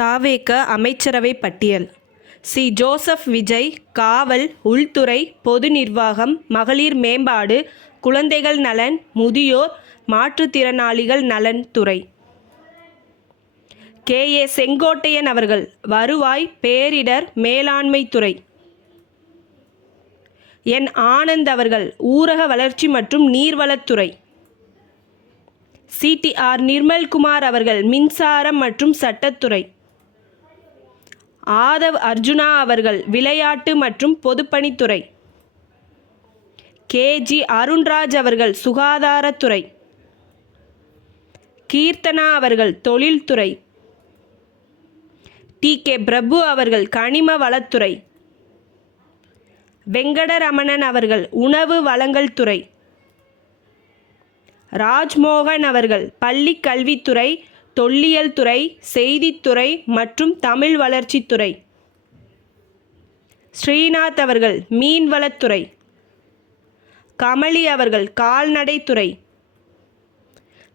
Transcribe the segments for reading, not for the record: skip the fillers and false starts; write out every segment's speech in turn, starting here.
தாவேக அமைச்சரவை பட்டியல். C. Joseph Vijay, காவல், உள்துறை, பொது நிர்வாகம், மகளிர் மேம்பாடு, குழந்தைகள் நலன், முதியோர், மாற்றுத்திறனாளிகள் நலன் துறை. கே. ஏ. செங்கோட்டையன் அவர்கள், வருவாய், பேரிடர் மேலாண்மை துறை. என். ஆனந்த் அவர்கள், ஊரக வளர்ச்சி மற்றும் நீர்வளத்துறை. சி. டி. ஆர். நிர்மல்குமார் அவர்கள், மின்சாரம் மற்றும் சட்டத்துறை. ஆதவ் அர்ஜுனா அவர்கள், விளையாட்டு மற்றும் பொதுப்பணித்துறை. கே. ஜி. அருண்ராஜ் அவர்கள், சுகாதாரத்துறை. கீர்த்தனா அவர்கள், தொழில்துறை. டி. கே. பிரபு அவர்கள், கனிம வளத்துறை. வெங்கடரமணன் அவர்கள், உணவு வழங்கல் துறை. ராஜ்மோகன் அவர்கள், பள்ளி கல்வித்துறை, தொல்லியல் துறை, செய்தித்துறை மற்றும் தமிழ் வளர்ச்சித்துறை. ஸ்ரீநாத் அவர்கள், மீன்வளத்துறை. கமலி அவர்கள், கால்நடைத்துறை.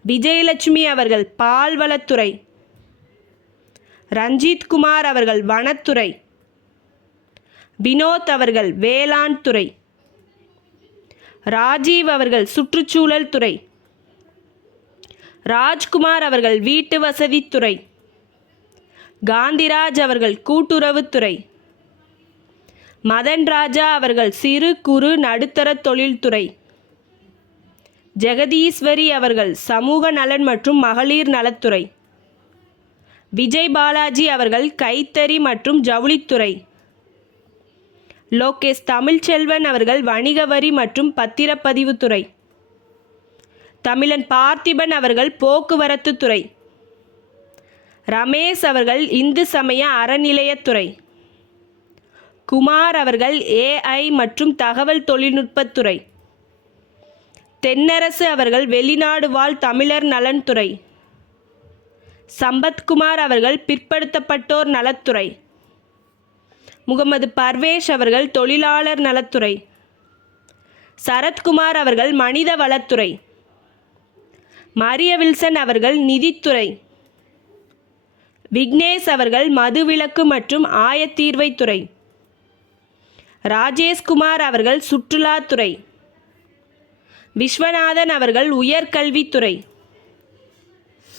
விஜயலட்சுமி அவர்கள், பால்வளத்துறை. ரஞ்சித்குமார் அவர்கள், வனத்துறை. வினோத் அவர்கள், வேளாண் துறை. ராஜீவ் அவர்கள், சுற்றுச்சூழல் துறை. ராஜ்குமார் அவர்கள், வீட்டு வசதித்துறை. காந்திராஜ் அவர்கள், கூட்டுறவுத்துறை. மதன் ராஜா அவர்கள், சிறு குறு நடுத்தர தொழில்துறை. ஜெகதீஸ்வரி அவர்கள், சமூக நலன் மற்றும் மகளிர் நலத்துறை. விஜய் பாலாஜி அவர்கள், கைத்தறி மற்றும் ஜவுளித்துறை. லோகேஷ் தமிழ்ச்செல்வன் அவர்கள், வணிக வரி மற்றும் பத்திரப்பதிவுத்துறை. தமிழன் பார்த்திபன் அவர்கள், போக்குவரத்து துறை. ரமேஷ் அவர்கள், இந்து சமய அறநிலையத்துறை. குமார் அவர்கள், ஏஐ மற்றும் தகவல் தொழில்நுட்பத்துறை. தென்னரசு அவர்கள், வெளிநாடு வாழ் தமிழர் நலன் துறை. சம்பத்குமார் அவர்கள், பிற்படுத்தப்பட்டோர் நலத்துறை. முகமது பர்வேஷ் அவர்கள், தொழிலாளர் நலத்துறை. சரத்குமார் அவர்கள், மனித வளத்துறை. மரிய வில்சன் அவர்கள், நிதித்துறை. விக்னேஷ் அவர்கள், மதுவிலக்கு மற்றும் ஆயத்தீர்வைத்துறை. ராஜேஷ்குமார் அவர்கள், சுற்றுலாத்துறை. விஸ்வநாதன் அவர்கள், உயர்கல்வித்துறை.